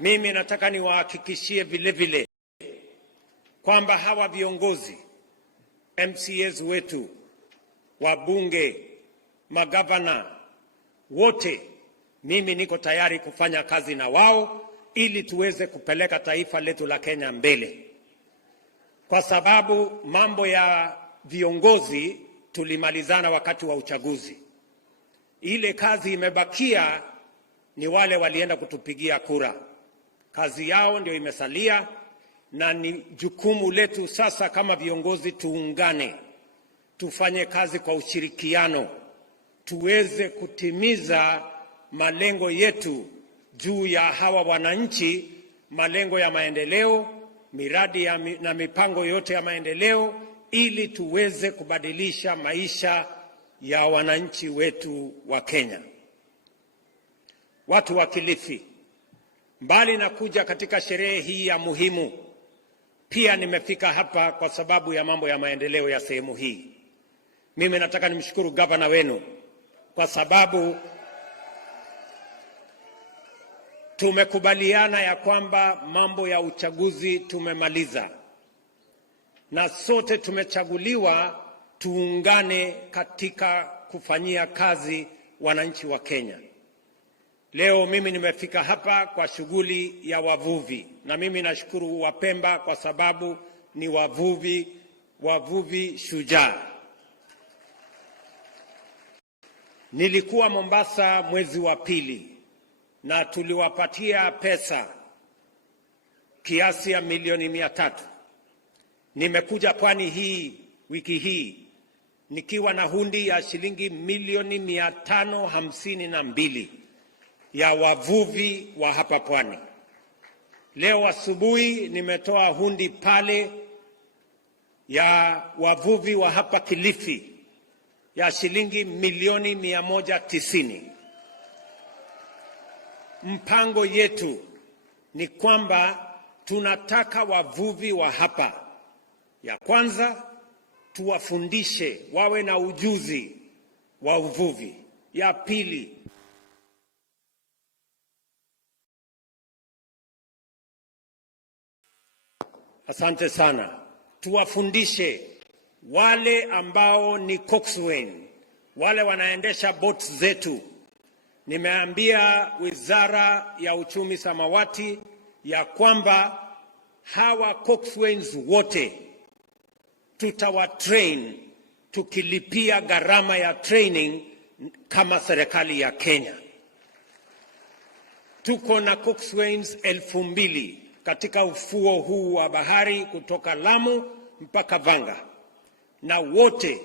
Mimi nataka niwahakikishie vile vile kwamba hawa viongozi, MCAs wetu, wabunge, magavana, wote mimi niko tayari kufanya kazi na wao ili tuweze kupeleka taifa letu la Kenya mbele. Kwa sababu mambo ya viongozi tulimalizana wakati wa uchaguzi. Ile kazi imebakia ni wale walienda kutupigia kura. Kazi yao ndio imesalia, na ni jukumu letu sasa kama viongozi tuungane, tufanye kazi kwa ushirikiano, tuweze kutimiza malengo yetu juu ya hawa wananchi, malengo ya maendeleo, miradi na mipango yote ya maendeleo, ili tuweze kubadilisha maisha ya wananchi wetu wa Kenya. Watu wa Kilifi, mbali na kuja katika sherehe hii ya muhimu, pia nimefika hapa kwa sababu ya mambo ya maendeleo ya sehemu hii. Mimi nataka nimshukuru gavana wenu kwa sababu tumekubaliana ya kwamba mambo ya uchaguzi tumemaliza, na sote tumechaguliwa tuungane katika kufanyia kazi wananchi wa Kenya. Leo mimi nimefika hapa kwa shughuli ya wavuvi, na mimi nashukuru Wapemba kwa sababu ni wavuvi shujaa. Nilikuwa Mombasa mwezi wa pili na tuliwapatia pesa kiasi ya milioni 300. Nimekuja pwani hii wiki hii nikiwa na hundi ya shilingi milioni 552 ya wavuvi wa hapa pwani. Leo asubuhi nimetoa hundi pale ya wavuvi wa hapa Kilifi ya shilingi milioni 190. Mpango yetu ni kwamba tunataka wavuvi wa hapa, ya kwanza tuwafundishe wawe na ujuzi wa uvuvi. Ya pili, asante sana, tuwafundishe wale ambao ni coxswain, wale wanaendesha boats zetu. Nimeambia Wizara ya Uchumi Samawati ya kwamba hawa coxswains wote tutawatrain tukilipia gharama ya training kama serikali ya Kenya. Tuko na coxswains 2,000 katika ufuo huu wa bahari kutoka Lamu mpaka Vanga, na wote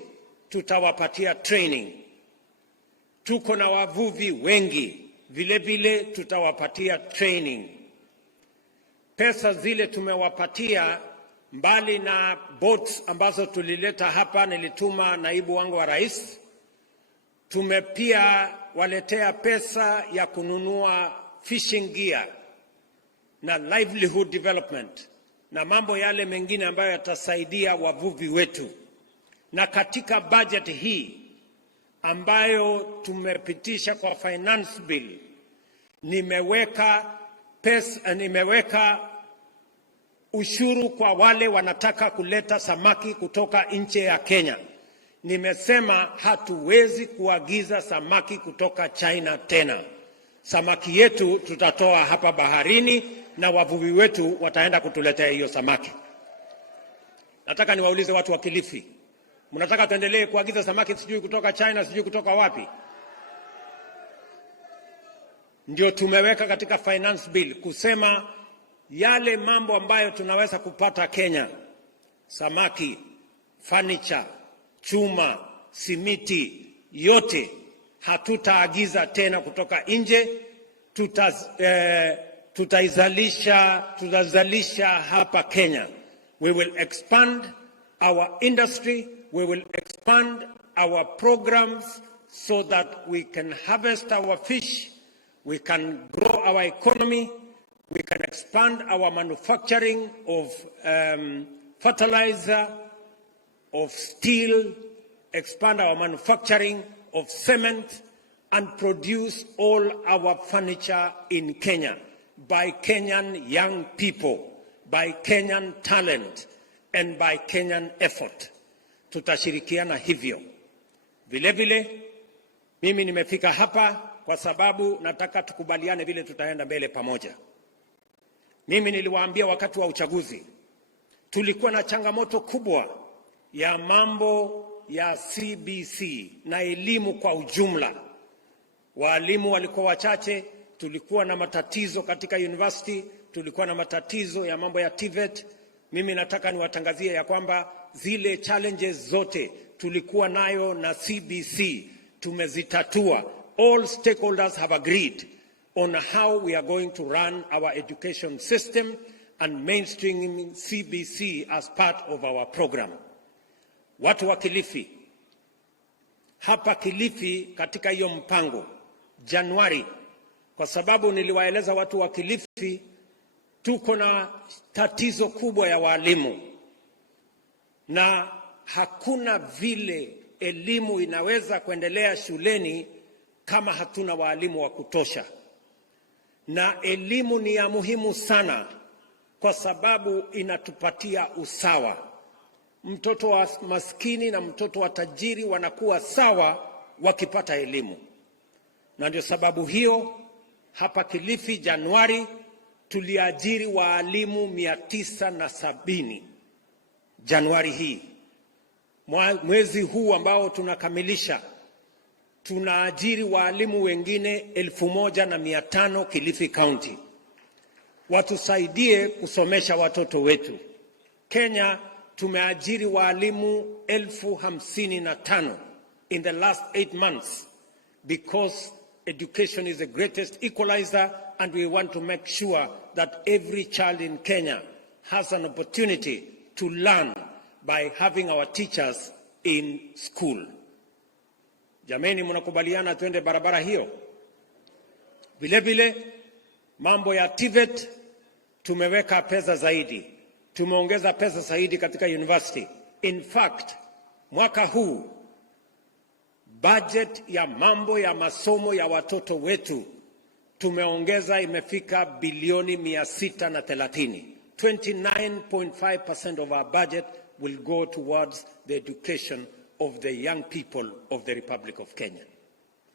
tutawapatia training. Tuko na wavuvi wengi vile vile, tutawapatia training. Pesa zile tumewapatia, mbali na boats ambazo tulileta hapa, nilituma naibu wangu wa rais, tumepia waletea pesa ya kununua fishing gear na livelihood development na mambo yale mengine ambayo yatasaidia wavuvi wetu. Na katika budget hii ambayo tumepitisha kwa finance bill, nimeweka ushuru kwa wale wanataka kuleta samaki kutoka nje ya Kenya. Nimesema hatuwezi kuagiza samaki kutoka China tena. Samaki yetu tutatoa hapa baharini na wavuvi wetu wataenda kutuletea hiyo samaki. Nataka niwaulize watu wa Kilifi, mnataka tuendelee kuagiza samaki sijui kutoka China, sijui kutoka wapi? Ndio tumeweka katika finance bill kusema yale mambo ambayo tunaweza kupata Kenya, samaki, furniture, chuma, simiti, yote hatutaagiza tena kutoka nje. Tutazalisha hapa Kenya. We will expand our industry, we will expand our programs so that we can harvest our fish, we can grow our economy, we can expand our manufacturing of fertilizer, of steel, expand our manufacturing of cement, and produce all our furniture in Kenya. by Kenyan young people, by Kenyan talent, and by Kenyan effort. Tutashirikiana hivyo. Vile vile, mimi nimefika hapa kwa sababu nataka tukubaliane vile tutaenda mbele pamoja. Mimi niliwaambia wakati wa uchaguzi, tulikuwa na changamoto kubwa ya mambo ya CBC na elimu kwa ujumla. Walimu walikuwa wachache, tulikuwa na matatizo katika university, tulikuwa na matatizo ya mambo ya TVET. Mimi nataka niwatangazie ya kwamba zile challenges zote tulikuwa nayo na CBC tumezitatua. All stakeholders have agreed on how we are going to run our education system and mainstreaming CBC as part of our program. Watu wa Kilifi, hapa Kilifi katika hiyo mpango, Januari, kwa sababu niliwaeleza watu wa Kilifi, tuko na tatizo kubwa ya walimu. Na hakuna vile elimu inaweza kuendelea shuleni kama hatuna walimu wa kutosha. Na elimu ni ya muhimu sana kwa sababu inatupatia usawa. Mtoto wa maskini na mtoto wa tajiri wanakuwa sawa wakipata elimu. Na ndio sababu hiyo hapa Kilifi Januari tuliajiri walimu 970. Januari hii. Mwezi huu ambao tunakamilisha, tunaajiri walimu wengine 1500 Kilifi County. Watusaidie kusomesha watoto wetu. Kenya tumeajiri walimu 55,000 in the last 8 months because education is the greatest equalizer and we want to make sure that every child in Kenya has an opportunity to learn by having our teachers in school. Jameni, mnakubaliana tuende barabara hiyo? Vile vile mambo ya TVET tumeweka pesa zaidi. Tumeongeza pesa zaidi katika university. In fact, mwaka huu budget ya mambo ya masomo ya watoto wetu tumeongeza, imefika bilioni 630. 29.5% of our budget will go towards the education of the young people of the Republic of Kenya.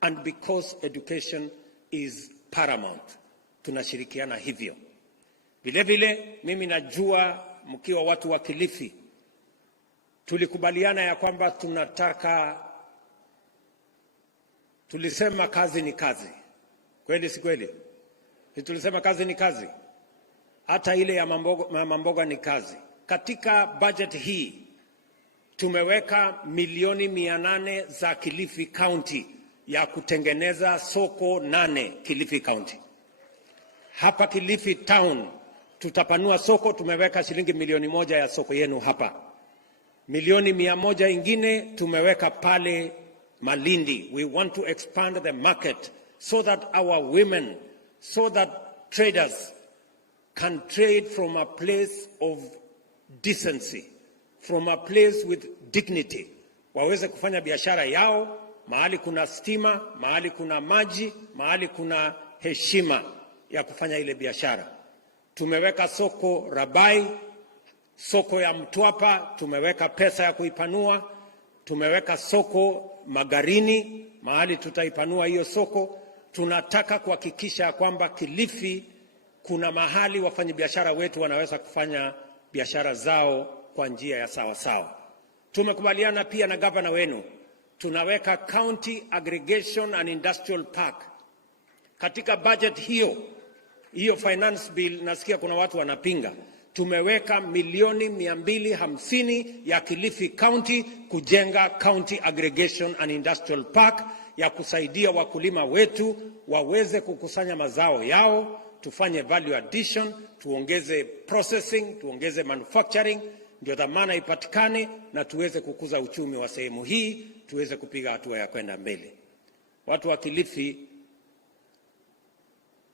And because education is paramount, tunashirikiana hivyo. Vile vile, mimi najua mkiwa watu wa Kilifi, tulikubaliana ya kwamba tulisema kazi ni kazi. Kweli si kweli? Tulisema kazi ni kazi. Hata ile ya mamboga ni kazi. Katika budget hii tumeweka milioni 800 za Kilifi County ya kutengeneza soko 8 Kilifi County. Hapa Kilifi Town tutapanua soko, tumeweka shilingi milioni 1 ya soko yenu hapa. Milioni 100 ingine tumeweka pale Malindi. We want to expand the market so that our women, so that traders can trade from a place of decency, from a place with dignity. Waweze kufanya biashara yao mahali kuna stima, mahali kuna maji, mahali kuna heshima ya kufanya ile biashara. Tumeweka soko Rabai, soko ya Mtwapa, tumeweka pesa ya kuipanua. Tumeweka soko Magarini, mahali tutaipanua hiyo soko. Tunataka kuhakikisha kwamba Kilifi kuna mahali wafanyabiashara wetu wanaweza kufanya biashara zao kwa njia ya sawa sawa. Tumekubaliana pia na gavana wenu, tunaweka County Aggregation and Industrial Park. Katika budget hiyo finance bill, nasikia kuna watu wanapinga. Tumeweka milioni 250 ya Kilifi County kujenga County Aggregation and Industrial Park ya kusaidia wakulima wetu waweze kukusanya mazao yao, tufanye value addition, tuongeze processing, tuongeze manufacturing, ndio dhamana ipatikane na tuweze kukuza uchumi wa sehemu hii, tuweze kupiga hatua ya kwenda mbele. Watu wa Kilifi,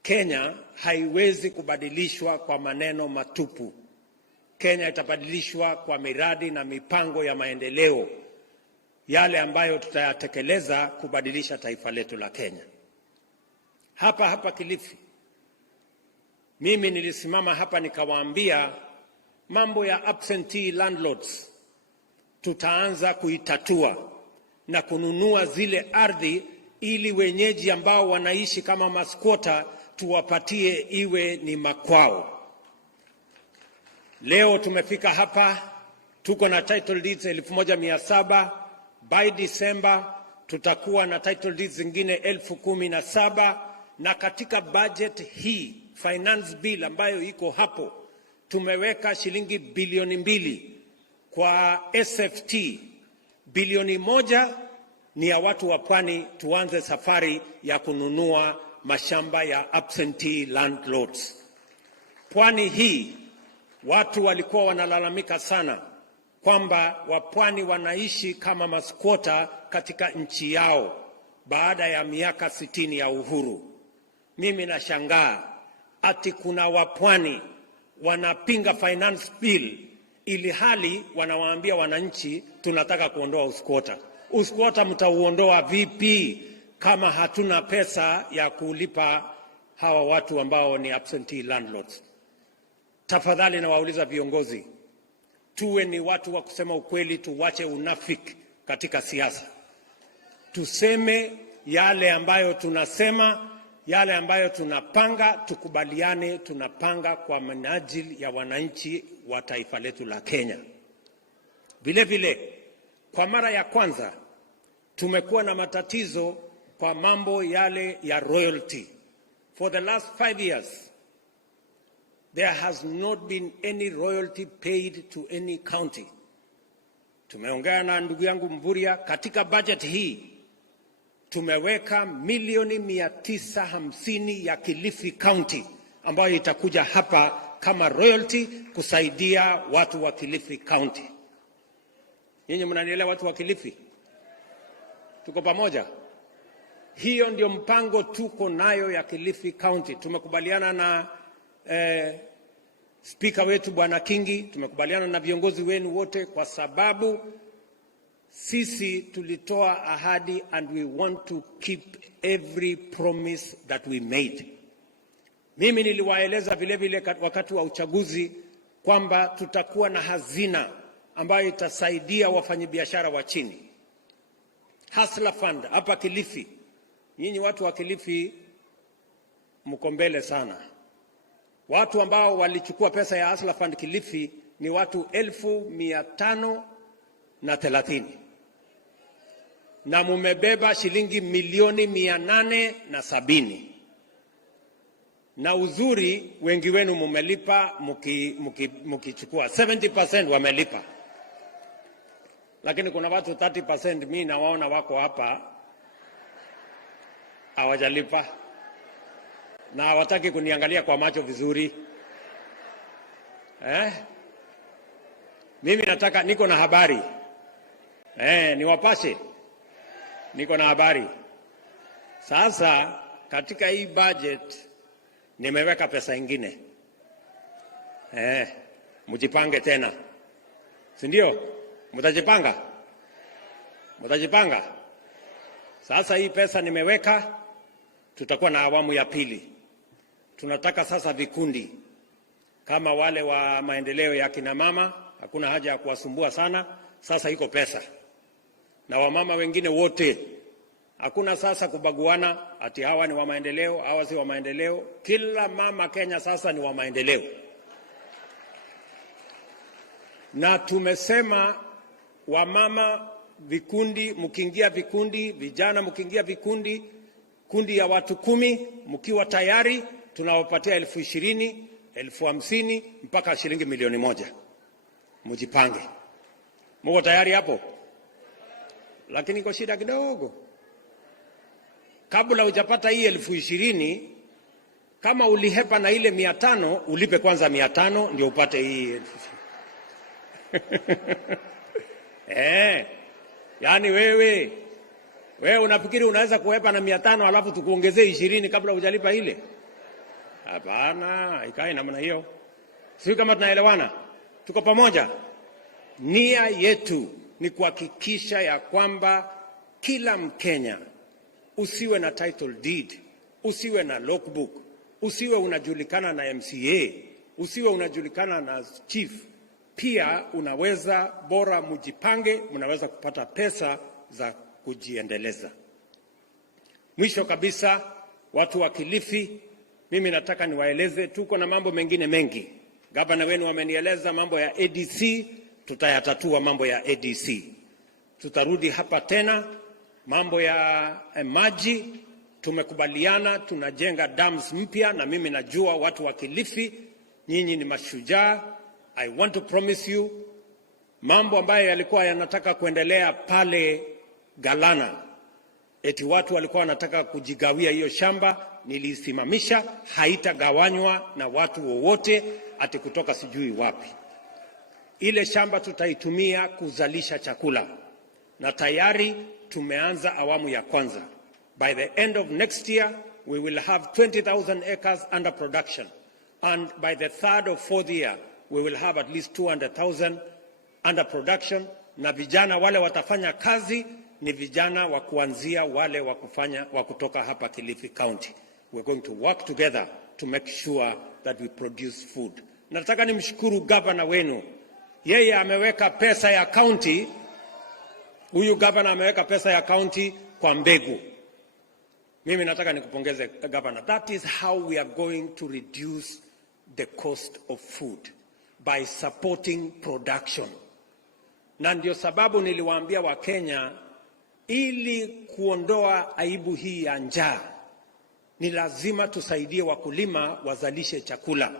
Kenya haiwezi kubadilishwa kwa maneno matupu. Kenya itabadilishwa kwa miradi na mipango ya maendeleo, yale ambayo tutayatekeleza kubadilisha taifa letu la Kenya. Hapa Kilifi Mimi nilisimama hapa nikawaambia mambo ya absentee landlords tutaanza kuitatua na kununua zile ardhi ili wenyeji ambao wanaishi kama maskwota tuwapatie iwe ni makwao. Leo tumefika hapa, tuko na title deeds 1700. By December tutakuwa na title deeds zingine 17,000, na katika budget hii finance bill ambayo iko hapo tumeweka shilingi bilioni 2 kwa SFT. Bilioni 1 ni ya watu wa pwani, tuanze safari ya kununua mashamba ya absentee landlords. Pwani hii watu walikuwa wanalalamika sana kwamba wapwani wanaishi kama maskwota katika nchi yao baada ya miaka 60 ya uhuru. Mimi nashangaa ati kuna wapwani wanapinga finance bill ili hali wanawaambia wananchi tunataka kuondoa uskwota. Uskwota mtauondoa vipi kama hatuna pesa ya kulipa hawa watu ambao ni absentee landlords? Tafadhali nawauliza viongozi, tuwe ni watu wa kusema ukweli, tuwache unafiki katika siasa. Tuseme yale ambayo tunasema, yale ambayo tunapanga, tukubaliane tunapanga kwa minajili ya wananchi wa taifa letu la Kenya. Vile vile, kwa mara ya kwanza tumekuwa na matatizo kwa mambo yale ya royalty. For the last 5 years, there has not been any royalty paid to any county. Tumeongea na ndugu yangu Mvurya, katika budget hii tumeweka milioni 950 ya Kilifi County ambayo itakuja hapa kama royalty kusaidia watu wa Kilifi County. Nyinyi mnanielewa watu wa Kilifi? Tuko pamoja? Hiyo ndio mpango tuko nayo ya Kilifi County. Tumekubaliana na Speaker wetu Bwana Kingi, tumekubaliana na viongozi wenu wote, kwa sababu sisi tulitoa ahadi and we want to keep every promise that we made. Mimi niliwaeleza vile vile wakati wa uchaguzi kwamba tutakuwa na hazina ambayo itasaidia wafanyabiashara wa chini. Hustler Fund hapa Kilifi. Nyinyi watu wa Kilifi mko mbele sana. Watu ambao walichukua pesa ya Hustler Fund Kilifi ni watu 1,530. Na mumebeba shilingi milioni 870. Na uzuri wengi wenu mumelipa mukichukua 70% wamelipa. Lakini kuna watu 30% mimi nawaona wako hapa hawajalipa na hawataki kuniangalia kwa macho vizuri. Mimi nataka, niko na habari. Niwapashe. Niko na habari. Sasa katika hii budget nimeweka pesa ingine. Mjipange tena. Si ndio? Mtajipanga? Mtajipanga? Sasa hii pesa nimeweka, tutakuwa na awamu ya pili. Tunataka sasa vikundi kama wale wa maendeleo ya kina mama, hakuna haja ya kuwasumbua sana. Sasa iko pesa. Na wamama wengine wote, hakuna sasa kubaguana ati hawa ni wa maendeleo, hawa si wa maendeleo. Kila mama Kenya sasa ni wa maendeleo. Na tumesema wamama vikundi, mkiingia vikundi, vijana mkiingia vikundi, kundi ya watu 10 mkiwa tayari tunawapatia 20,000, 50,000 mpaka shilingi milioni 1. Mjipange. Mko tayari hapo? Lakini kwa shida kidogo. Kabla hujapata hii 20,000, kama ulihepa na ile 500, ulipe kwanza 500 ndio upate hii 10,000. Yaani wewe unafikiri unaweza kuhepa na 500 alafu tukuongezee 20 kabla hujalipa ile? Hapana, ikae namna hiyo. Sio kama tunaelewana? Tuko pamoja? Nia yetu ni kuhakikisha ya kwamba kila Mkenya, usiwe na title deed, usiwe na logbook, usiwe unajulikana na MCA, usiwe unajulikana na chief. Pia unaweza, bora mjipange, mnaweza kupata pesa za kujiendeleza. Mwisho kabisa, watu wa Kilifi, mimi nataka niwaeleze tuko na mambo mengine mengi. Gavana wenu wamenieleza mambo ya ADC, tutayatatua mambo ya ADC. Tutarudi hapa tena, mambo ya maji, tumekubaliana tunajenga dams mpya, na mimi najua watu wa Kilifi, nyinyi ni mashujaa. I want to promise you, mambo ambayo yalikuwa yanataka kuendelea pale Galana, eti watu walikuwa wanataka kujigawia hiyo shamba, nilisimamisha, haitagawanywa na watu wowote ati kutoka sijui wapi. Ile shamba tutaitumia kuzalisha chakula, na tayari tumeanza awamu ya kwanza. By the end of next year, we will have 20,000 acres under production. And by the third or fourth year, we will have at least 200,000 under production. Na vijana wale watafanya kazi ni vijana wa kuanzia wale wa kutoka hapa Kilifi County. We're going to work together to make sure that we produce food. Nataka nimshukuru gavana wenu. Yeye ameweka pesa ya county, huyu gavana ameweka pesa ya county kwa mbegu. Mimi nataka nikupongeze gavana. That is how we are going to reduce the cost of food, by supporting production. Na ndio sababu niliwaambia wa Kenya, ili kuondoa aibu hii ya njaa, ni lazima tusaidie wakulima wazalishe chakula.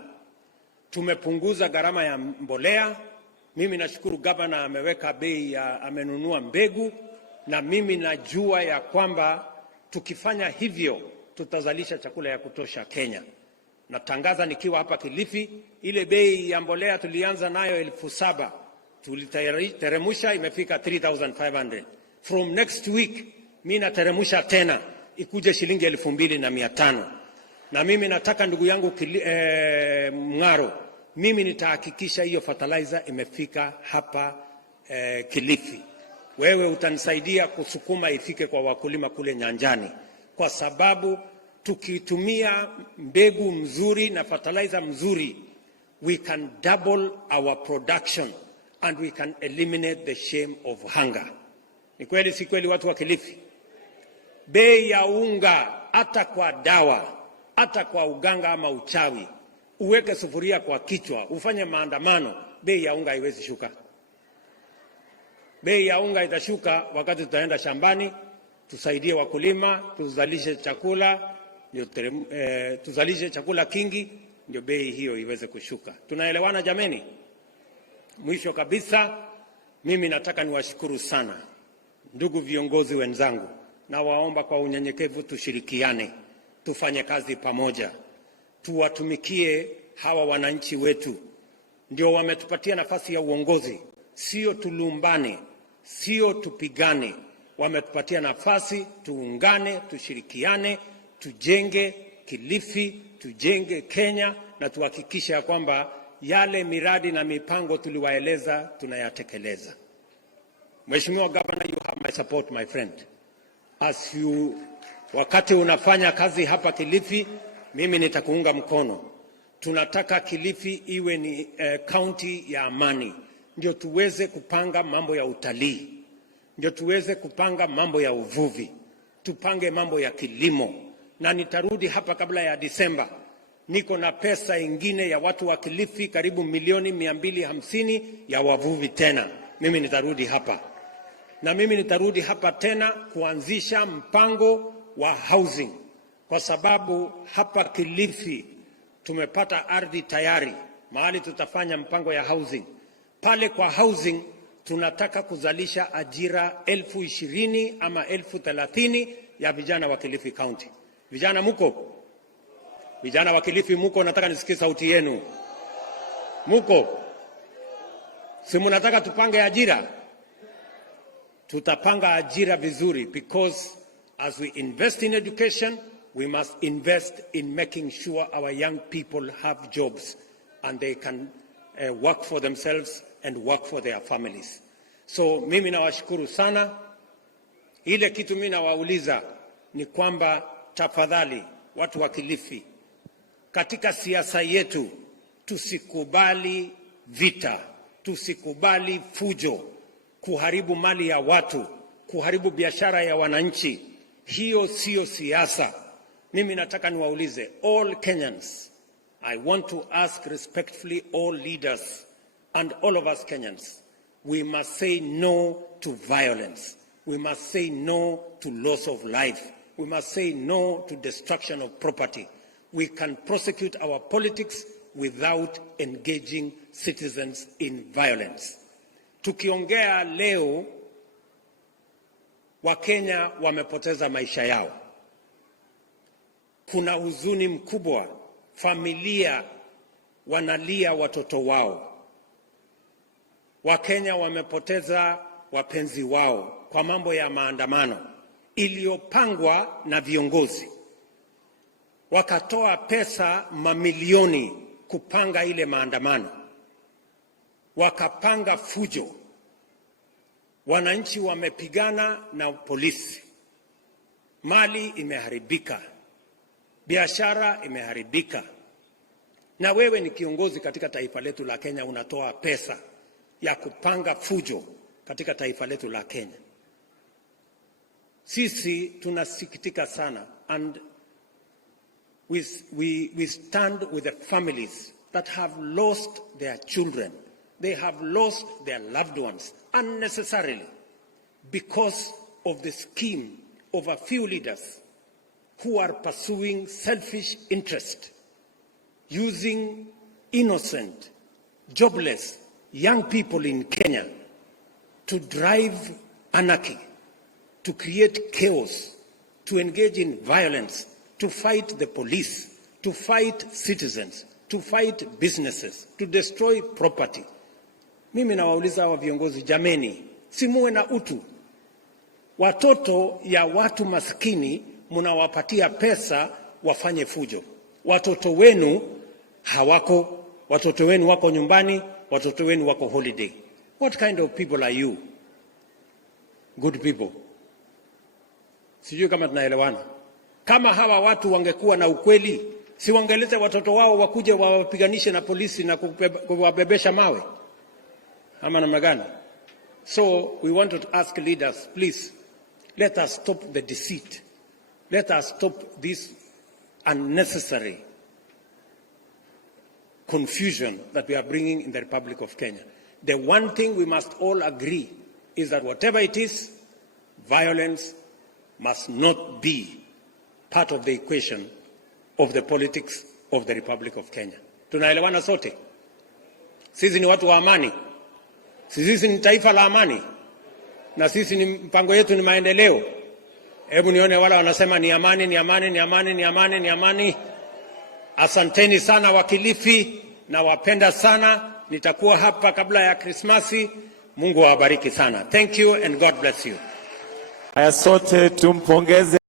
Tumepunguza gharama ya mbolea. Mimi nashukuru gavana ameweka bei ya, amenunua mbegu, na mimi najua ya kwamba tukifanya hivyo tutazalisha chakula ya kutosha Kenya. Natangaza nikiwa hapa Kilifi, ile bei ya mbolea tulianza nayo 7,000, tuliteremusha imefika 3,500. From next week mimi nateremusha tena ikuje shilingi 2,500. Na mimi nataka ndugu yangu Mng'aro, mimi nitahakikisha hiyo fertilizer imefika hapa Kilifi. Wewe utanisaidia kusukuma ifike kwa wakulima kule nyanjani, kwa sababu tukitumia mbegu mzuri na fertilizer mzuri, we can double our production and we can eliminate the shame of hunger. Ni kweli si kweli watu wa Kilifi? Bei ya unga, hata kwa dawa, hata kwa uganga ama uchawi, uweke sufuria kwa kichwa, ufanye maandamano, bei ya unga haiwezi shuka. Bei ya unga itashuka wakati tutaenda shambani, tusaidie wakulima, tuzalishe chakula, tuzalishe chakula kingi, ndio bei hiyo iweze kushuka. Tunaelewana jameni? Mwisho kabisa, mimi nataka niwashukuru sana ndugu viongozi wenzangu, na waomba kwa unyenyekevu tushirikiane, tufanye kazi pamoja, tuwatumikie hawa wananchi wetu. Ndio wametupatia nafasi ya uongozi, sio tulumbane, sio tupigane. Wametupatia nafasi tuungane, tushirikiane, tujenge Kilifi, tujenge Kenya, na tuhakikishe ya kwamba yale miradi na mipango tuliwaeleza tunayatekeleza. Mheshimiwa Governor, you have my support, my friend. Wakati unafanya kazi hapa Kilifi, mimi nitakuunga mkono. Tunataka Kilifi iwe ni county ya amani, ndio tuweze kupanga mambo ya utalii, ndio tuweze kupanga mambo ya uvuvi, tupange mambo ya kilimo. Na nitarudi hapa kabla ya Disemba, niko na pesa ingine ya watu wa Kilifi karibu milioni 250 ya wavuvi tena. Mimi nitarudi hapa, na mimi nitarudi hapa tena kuanzisha mpango wa housing, kwa sababu hapa Kilifi tumepata ardhi tayari mahali tutafanya mpango ya housing. Pale kwa housing tunataka kuzalisha ajira 20,000 ama 30,000 ya vijana wa Kilifi County. Vijana muko? Vijana wa Kilifi muko? Nataka nisikie sauti yenu. Muko? Si mnataka tupange ajira? Tutapanga ajira vizuri, because as we invest in education, we must invest in making sure our young people have jobs and they can work for themselves and work for their families. So mimi nawashukuru sana. Ile kitu mimi nawauliza ni kwamba tafadhali watu wa Kilifi, katika siasa yetu tusikubali vita, tusikubali fujo, kuharibu mali ya watu, kuharibu biashara ya wananchi. Hiyo sio siasa. Mimi nataka niwaulize all Kenyans, I want to ask respectfully all leaders and all of us Kenyans, we must say no to violence. We must say no to loss of life. We must say no to destruction of property. We can prosecute our politics without engaging citizens in violence. Tukiongea leo, Wakenya wamepoteza maisha yao. Kuna huzuni mkubwa, familia wanalia watoto wao. Wakenya wamepoteza wapenzi wao kwa mambo ya maandamano iliyopangwa na viongozi. Wakatoa pesa mamilioni kupanga ile maandamano. Wakapanga fujo. Wananchi wamepigana na polisi. Mali imeharibika. Biashara imeharibika. Na wewe ni kiongozi katika taifa letu la Kenya, unatoa pesa ya kupanga fujo katika taifa letu la Kenya. Sisi tunasikitika sana, and we stand with the families that have lost their children. They have lost their loved ones unnecessarily because of the scheme of a few leaders who are pursuing selfish interest, using innocent, jobless young people in Kenya to drive anarchy, to create chaos, to engage in violence, to fight the police, to fight citizens, to fight businesses, to destroy property. Mimi nawauliza hawa viongozi, jameni, si muwe na utu. Watoto ya watu maskini munawapatia pesa wafanye fujo. Watoto wenu hawako, watoto wenu wako nyumbani, watoto wenu wako holiday. What kind of people are you? Good people. Sijui kama tunaelewana. Kama hawa watu wangekuwa na ukweli, si wangelete watoto wao wakuje wawapiganishe na polisi na kuwabebesha mawe? Ama namna gani? So we want to ask leaders, please, let us stop the deceit. Let us stop this unnecessary confusion that we are bringing in the Republic of Kenya. The one thing we must all agree is that whatever it is, violence must not be part of the equation of the politics of the Republic of Kenya. Tunaelewana sote? Sisi ni watu wa amani. Sisi ni taifa la amani. Na sisi ni mpango yetu ni maendeleo. Hebu nione wala wanasema ni amani, ni amani, ni amani, ni amani, ni amani. Asanteni sana wa Kilifi, na wapenda sana. Nitakuwa hapa kabla ya Krismasi. Mungu awabariki sana. Thank you and God bless you. Aya, sote tumpongeze.